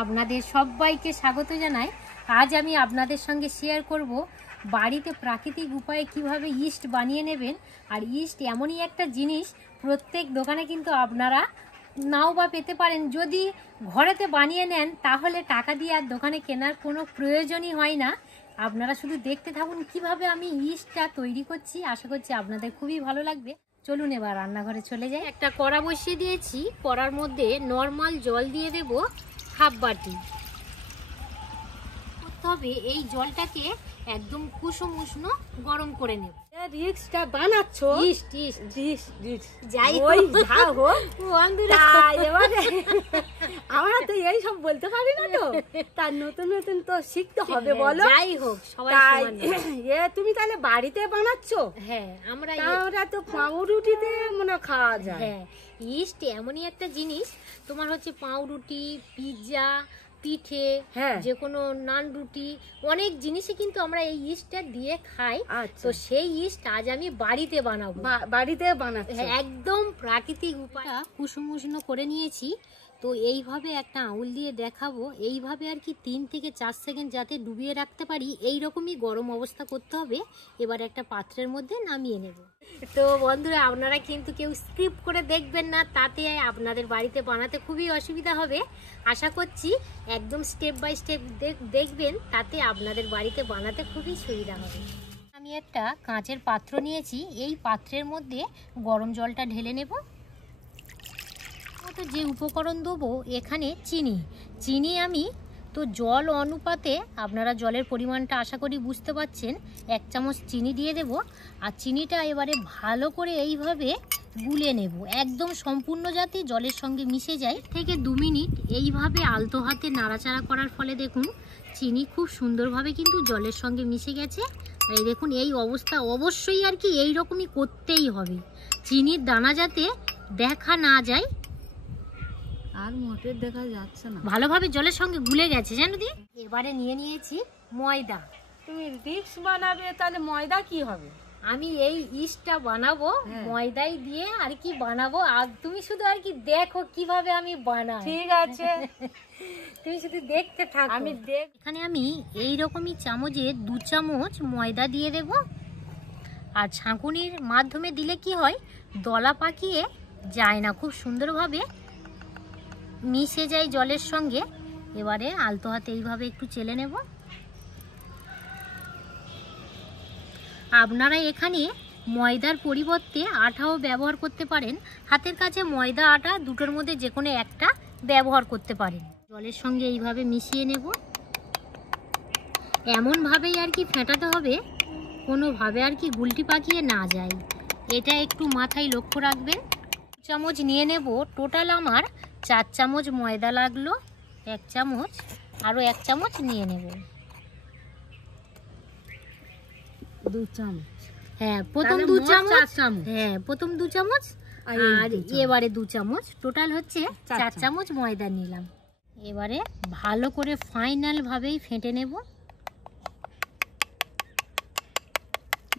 আপনাদের সবাইকে স্বাগত জানাই। আজ আমি আপনাদের সঙ্গে শেয়ার করব বাড়িতে প্রাকৃতিক উপায়ে কিভাবে ইস্ট বানিয়ে নেবেন। আর ইস্ট এমনই একটা জিনিস, প্রত্যেক দোকানে কিন্তু আপনারা নাও বা পেতে পারেন। যদি ঘরেতে বানিয়ে নেন তাহলে টাকা দিয়ে আর দোকানে কেনার কোনো প্রয়োজনই হয় না। আপনারা শুধু দেখতে থাকুন কিভাবে আমি ইস্টটা তৈরি করছি। আশা করছি আপনাদের খুবই ভালো লাগবে। চলুন এবার রান্নাঘরে চলে যাই। একটা কড়া বসিয়ে দিয়েছি, কড়ার মধ্যে নর্মাল জল দিয়ে দেব হাফ বাটি। তবে এই জলটাকে একদম কুসুম উষ্ণ গরম করে নেব। রিক্সটা বানাচ্ছো যাই আমরা তো এই সব বলতে পারি না, তো তার নতুন নতুন তো শিখতে হবে বলো। যাই হোক, সবাই তুমি তাহলে বাড়িতে বানাচ্ছো? হ্যাঁ, আমরা তো পাউরুটিতে মনে খাওয়া যায়। হ্যাঁ, ইস্ট এমনই একটা জিনিস, তোমার হচ্ছে পাউরুটি, পিৎজা, পিঠে, যে কোনো নান রুটি, অনেক জিনিসে কিন্তু আমরা এই ইস্টটা দিয়ে খাই। তো সেই ইস্ট আজ আমি বাড়িতে বানাবো। বাড়িতে বানাচ্ছি, একদম প্রাকৃতিক উপায়। কুসুম উষ্ণ করে নিয়েছি, তো এইভাবে একটা আঙুল দিয়ে দেখাবো, এইভাবে আর কি 3 থেকে 4 সেকেন্ড যাতে ডুবিয়ে রাখতে পারি, এই রকমই গরম অবস্থা করতে হবে। এবার একটা পাত্রের মধ্যে নামিয়ে নেব। তো বন্ধুরা, আপনারা কিন্তু কেউ স্কিপ করে দেখবেন না, তাতে আপনাদের বাড়িতে বানাতে খুবই অসুবিধা হবে। আশা করছি একদম স্টেপ বাই স্টেপ দেখবেন, তাতে আপনাদের বাড়িতে বানাতে খুবই সুবিধা হবে। আমি একটা কাঁচের পাত্র নিয়েছি, এই পাত্রের মধ্যে গরম জলটা ঢেলে নেব। তো যে উপকরণ দেবো এখানে চিনি আমি তো জল অনুপাতে, আপনারা জলের পরিমাণটা আশা করি বুঝতে পারছেন। 1 চামচ চিনি দিয়ে দেব। আর চিনিটা এবারে ভালো করে এইভাবে গুলে নেব, একদম সম্পূর্ণ যাতে জলের সঙ্গে মিশে যায়। থেকে 2 মিনিট এইভাবে আলতো হাতে নাড়াচাড়া করার ফলে দেখুন চিনি খুব সুন্দরভাবে কিন্তু জলের সঙ্গে মিশে গেছে। এই দেখুন, এই অবস্থা অবশ্যই আর কি এই রকমই করতেই হবে, চিনির দানা যাতে দেখা না যায়। আর মোটের দেখা যাচ্ছে না, ভালোভাবে জলের সঙ্গে গুলে গেছে জানো দি। এবারে নিয়ে নিয়েছি ময়দা। তুমি রিক্স বানাবে, তাহলে ময়দা কি হবে? আমি এই ইস্টটা বানাবো ময়দাই দিয়ে আর কি বানাবো। আর তুমি শুধু আর কি দেখো কিভাবে আমি বানাই। ঠিক আছে, তুমি শুধু দেখতে থাকো। এখানে আমি এই রকমই চামচে 2 চামচ ময়দা দিয়ে দেব। আর ছাঁকুনির মাধ্যমে দিলে কি হয়, দলা পাকিয়ে যায় না, খুব সুন্দরভাবে মিশে যায় জলের সঙ্গে। এবারে আলতো হাতে এইভাবে একটু চেলে নেব। আপনারা এখানে ময়দার পরিবর্তে আটাও ব্যবহার করতে পারেন। হাতের কাছে ময়দা আটা দুটোর মধ্যে যে কোনো একটা ব্যবহার করতে পারেন। জলের সঙ্গে এইভাবে মিশিয়ে নেব। এমনভাবেই আর কি ফেটাতে হবে, কোনোভাবে আর কি গুলটি পাকিয়ে না যায়, এটা একটু মাথায় লক্ষ্য রাখবেন। 2 চামচ নিয়ে নেব। টোটাল আমার 4 চামচ ময়দা লাগলো। 1 চামচ, আরও 1 চামচ নিয়ে নেব। 2 চামচ, হ্যাঁ প্রথম 2 চামচ, হ্যাঁ প্রথম 2 চামচ আর এবারে 2 চামচ, টোটাল হচ্ছে 4 চামচ ময়দা নিলাম। এবারে ভালো করে ফাইনাল ভাবেই ফেটে নেব।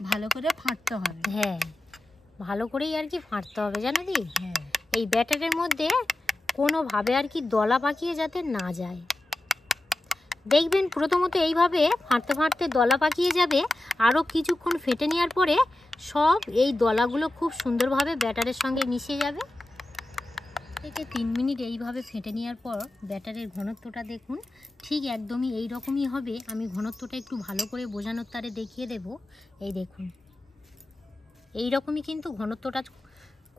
ভালো করে ফাটতে হবে। হ্যাঁ, ভালো করেই আর কি ফাটতে হবে জানো দি। এই ব্যাটারের মধ্যে কোনোভাবে আর কি দলা পাকিয়ে যাতে না যায়। দেখবেন প্রথমত এইভাবে ফাটতে ফাটতে দলা পাকিয়ে যাবে, আরও কিছুক্ষণ ফেটে নেওয়ার পরে সব এই দলাগুলো খুব সুন্দরভাবে ব্যাটারের সঙ্গে মিশে যাবে। থেকে 3 মিনিট এইভাবে ফেটে নেওয়ার পর ব্যাটারের ঘনত্বটা দেখুন, ঠিক একদমই এই রকমই হবে। আমি ঘনত্বটা একটু ভালো করে বোঝানোর তারে দেখিয়ে দেব। এই দেখুন, এই রকমই কিন্তু ঘনত্বটা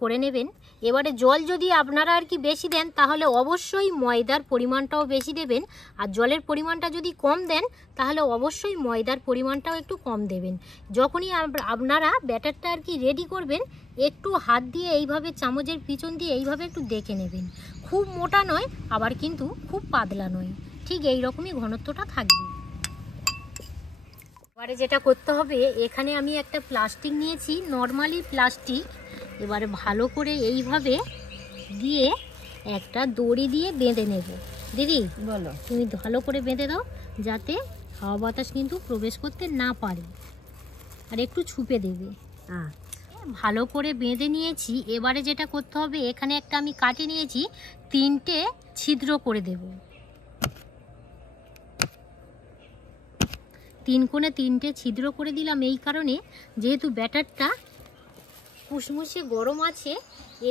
করে নেবেন। এবারে জল যদি আপনারা আর কি বেশি দেন, তাহলে অবশ্যই ময়দার পরিমাণটাও বেশি দেবেন। আর জলের পরিমাণটা যদি কম দেন, তাহলে অবশ্যই ময়দার পরিমাণটাও একটু কম দেবেন। যখনই আপনারা ব্যাটারটা আর কি রেডি করবেন, একটু হাত দিয়ে এইভাবে চামচের পিছন দিয়ে এইভাবে একটু দেখে নেবেন। খুব মোটা নয়, আবার কিন্তু খুব পাতলা নয়, ঠিক এই রকমই ঘনত্বটা থাকবে। এবারে যেটা করতে হবে, এখানে আমি একটা প্লাস্টিক নিয়েছি, নর্মালি প্লাস্টিক। এবারে ভালো করে এইভাবে দিয়ে একটা দড়ি দিয়ে বেঁধে নেব। দিদি বলো, তুমি ভালো করে বেঁধে দাও, যাতে হাওয়া বাতাস কিন্তু প্রবেশ করতে না পারে। আর একটু ছুপে দেবে। ভালো করে বেঁধে নিয়েছি। এবারে যেটা করতে হবে, এখানে একটা আমি কাটে নিয়েছি, 3টে ছিদ্র করে দেব। তিন কোণে 3টে ছিদ্র করে দিলাম এই কারণে, যেহেতু ব্যাটারটা কুসমুসে গরম আছে,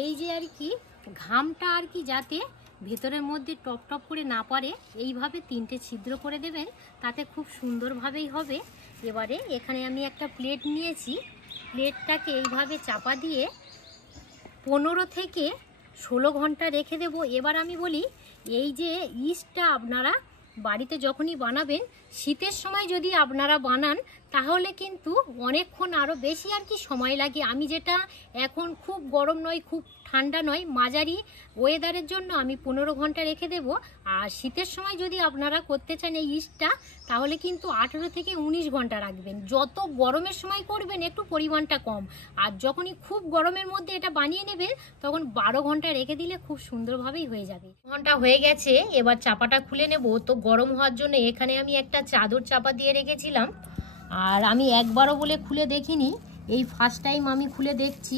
এই যে আর কি ঘামটা আর কি যাতে ভেতরের মধ্যে টপ টপ করে না পারে, এইভাবে 3টে ছিদ্র করে দেবেন, তাতে খুব সুন্দরভাবেই হবে। এবারে এখানে আমি একটা প্লেট নিয়েছি, প্লেটটাকে এইভাবে চাপা দিয়ে 15 থেকে 16 ঘন্টা রেখে দেব। এবার আমি বলি, এই যে ইস্টটা আপনারা বাড়িতে যখনই বানাবেন, শীতের সময় যদি আপনারা বানান তাহলে কিন্তু অনেকক্ষণ আরও বেশি আর কি সময় লাগে। আমি যেটা এখন খুব গরম নয় খুব ঠান্ডা নয়, মাঝারি ওয়েদারের জন্য আমি 15 ঘন্টা রেখে দেব। আর শীতের সময় যদি আপনারা করতে চান এই ইস্টটা, তাহলে কিন্তু 18 থেকে 19 ঘন্টা রাখবেন। যত গরমের সময় করবেন একটু পরিমাণটা কম, আর যখনই খুব গরমের মধ্যে এটা বানিয়ে নেবেন তখন 12 ঘন্টা রেখে দিলে খুব সুন্দরভাবেই হয়ে যাবে। ঘন্টা হয়ে গেছে, এবার চাপাটা খুলে নেব। তো গরম হওয়ার জন্য এখানে আমি একটা চাদর চাপা দিয়ে রেখেছিলাম, আর আমি একবারও বলে খুলে দেখিনি, এই ফার্স্ট টাইম আমি খুলে দেখছি।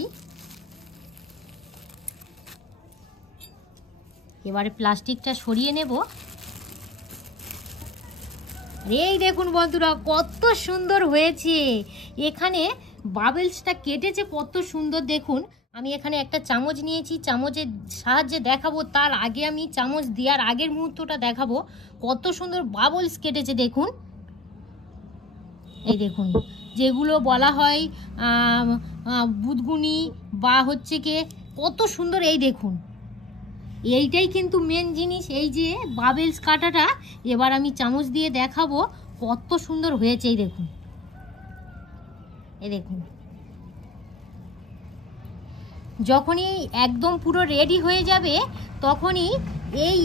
এবারে প্লাস্টিকটা সরিয়ে নেব। এই দেখুন বন্ধুরা কত সুন্দর হয়েছে, এখানে বাবেলসটা কেটেছে কত সুন্দর দেখুন। আমি এখানে একটা চামচ নিয়েছি, চামচের সাহায্যে দেখাবো, তার আগে আমি চামচ দেওয়ার আগের মুহূর্তটা দেখাবো। কত সুন্দর বাবলস কেটেছে দেখুন। এই দেখুন, যেগুলো বলা হয় বুদগুনি বা হচ্ছে কি কত সুন্দর, এই দেখুন এইটাই কিন্তু মেন জিনিস, এই যে বাবেলস কাটাটা। এবার আমি চামচ দিয়ে দেখাবো কত সুন্দর হয়েছে। এই দেখুন, এই দেখুন, যখনই একদম পুরো রেডি হয়ে যাবে তখনই এই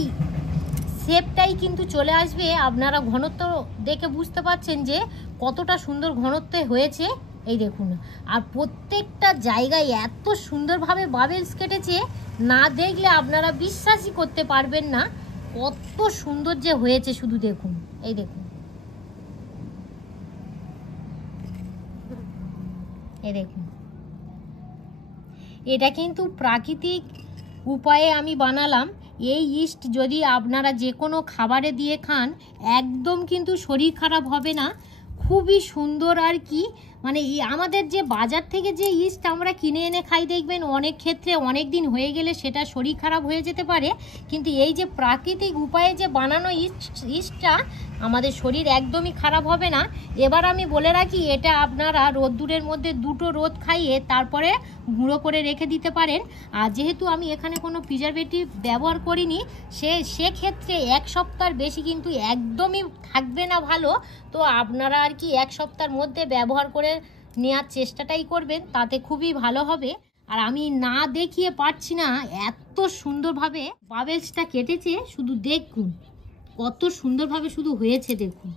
শেপটাই কিন্তু চলে আসবে। আপনারা ঘনত্ব দেখে বুঝতে পারছেন যে কতটা সুন্দর ঘনত্ব হয়েছে। এই দেখুন, আর প্রত্যেকটা জায়গায় এত সুন্দরভাবে বাবেলস কেটেছে, না দেখলে আপনারা বিশ্বাসই করতে পারবেন না কত সুন্দর যে হয়েছে। শুধু দেখুন, এই দেখুন, এই দেখুন, এটা কিন্তু প্রাকৃতিক উপায়ে আমি বানালাম। এই ইস্ট যদি আপনারা যে কোনো খাবারে দিয়ে খান একদম কিন্তু শরীর খারাপ হবে না, খুবই সুন্দর আর কি। মানে আমাদের যে বাজার থেকে যে ইস্ট আমরা কিনে এনে খাই দেখবেন অনেক ক্ষেত্রে অনেক দিন হয়ে গেলে সেটা শরীর খারাপ হয়ে যেতে পারে, কিন্তু এই যে প্রাকৃতিক উপায়ে যে বানানো ইস্টটা আমাদের শরীর একদমই খারাপ হবে না। এবার আমি বলে রাখি, এটা আপনারা রোদ্দুরের মধ্যে 2টো রোদ খাইয়ে তারপরে গুঁড়ো করে রেখে দিতে পারেন। আর যেহেতু আমি এখানে কোনো প্রিজারভেটিভ ব্যবহার করিনি, সেক্ষেত্রে 1 সপ্তাহের বেশি কিন্তু একদমই থাকবে না ভালো। তো আপনারা আর কি 1 সপ্তাহের মধ্যে ব্যবহার করে নেওয়ার চেষ্টাটাই করবেন, তাতে খুবই ভালো হবে। আর আমি না দেখিয়ে পারছি না, এত সুন্দরভাবে বাবেলসটা কেটেছে, শুধু দেখুন কত সুন্দরভাবে শুধু হয়েছে দেখুন।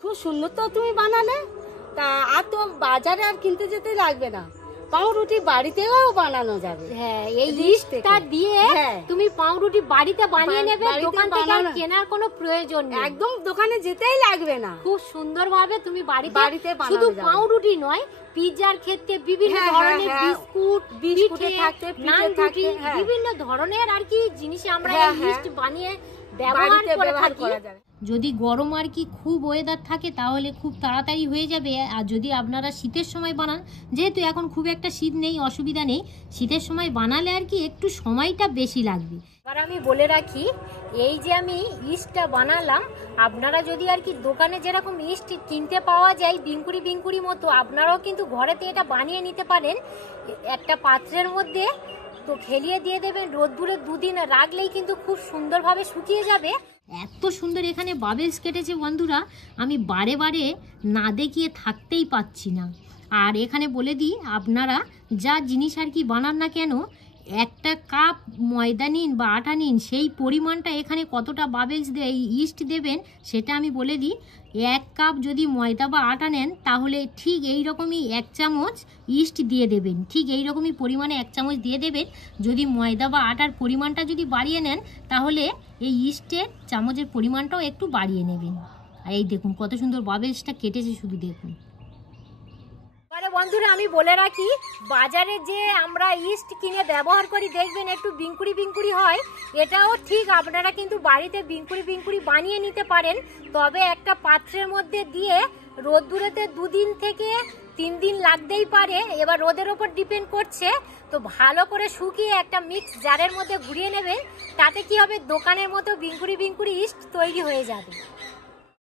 খুব সুন্দর তো তুমি বানালে, তা আর তো বাজারে আর কিনতে যেতে লাগবে না, পাউরুটি বাড়িতেও বানানো যাবে। হ্যাঁ, এই ইস্টটা দিয়ে তুমি পাউরুটি বাড়িতে বানিয়ে নেবে, দোকান থেকে আর কেনার কোনো প্রয়োজন নেই, একদম দোকানে যেতেই লাগবে না। খুব সুন্দরভাবে তুমি বাড়িতে শুধু পাউরুটি নয়, পিৎজার ক্ষেত্রে বিভিন্ন ধরনের বিস্কুট, বিস্কুটে থাকে, নান রুটি, বিভিন্ন ধরনের আর কি জিনিসে আমরা এই ইস্ট বানিয়ে ব্যবহার করে থাকি। যদি গরম আর কি খুব ওয়েদার থাকে তাহলে খুব তাড়াতাড়ি হয়ে যাবে। আর যদি আপনারা শীতের সময় বানান, যেহেতু এখন খুব একটা শীত নেই, অসুবিধা নেই, শীতের সময় বানালে আর কি একটু সময়টা বেশি লাগবে। এবার আমি বলে রাখি, এই যে আমি ইস্টটা বানালাম, আপনারা যদি আর কি দোকানে যেরকম ইস্ট কিনতে পাওয়া যায় বিঙ্কুরি মতো, আপনারাও কিন্তু ঘরেতে এটা বানিয়ে নিতে পারেন। একটা পাত্রের মধ্যে তো ফেলিয়ে দিয়ে দেবেন, রোদ্দুরে 2 দিন রাখলেই কিন্তু খুব সুন্দরভাবে শুকিয়ে যাবে। এত সুন্দর এখানে বাবেলস কেটেছে বন্ধুরা, আমি বারে বারে না দেখিয়ে থাকতেই পাচ্ছি না। আর এখানে বলে দিই, আপনারা যা জিনিস আর কি বানান না কেন, 1 কাপ ময়দা নিন বা আটা নিন, সেই পরিমাণটা এখানে কতটা বাবেলস ইস্ট দেবেন সেটা আমি বলে দিই। 1 কাপ যদি ময়দা বা আটা নেন তাহলে ঠিক এই রকমই 1 চামচ ইস্ট দিয়ে দেবেন, ঠিক এই রকমই পরিমাণে 1 চামচ দিয়ে দেবেন। যদি ময়দা বা আটার পরিমাণটা যদি বাড়িয়ে নেন তাহলে এই ইস্টের চামচের পরিমাণটাও একটু বাড়িয়ে নেবেন। আর এই দেখুন কত সুন্দর বাবেলসটা কেটেছে, শুধু দেখুন। এবারে বন্ধুরা আমি বলে রাখি, বাজারে যে আমরা ইস্ট কিনে ব্যবহার করি দেখবেন একটু বিঙ্কুরি বিঙ্কুরি হয়, এটাও ঠিক আপনারা কিন্তু বাড়িতে বিঙ্কুরি বিঙ্কুরি বানিয়ে নিতে পারেন। তবে একটা পাত্রের মধ্যে দিয়ে রোদ্দুরেতে 2 দিন থেকে 3 দিন লাগতেই পারে, এবার রোদের ওপর ডিপেন্ড করছে। তো ভালো করে শুকিয়ে একটা মিক্স জারের মধ্যে ঘুরিয়ে নেবেন, তাতে কি হবে দোকানের মতো বিঙ্কুরি বিঙ্কুরি ইস্ট তৈরি হয়ে যাবে।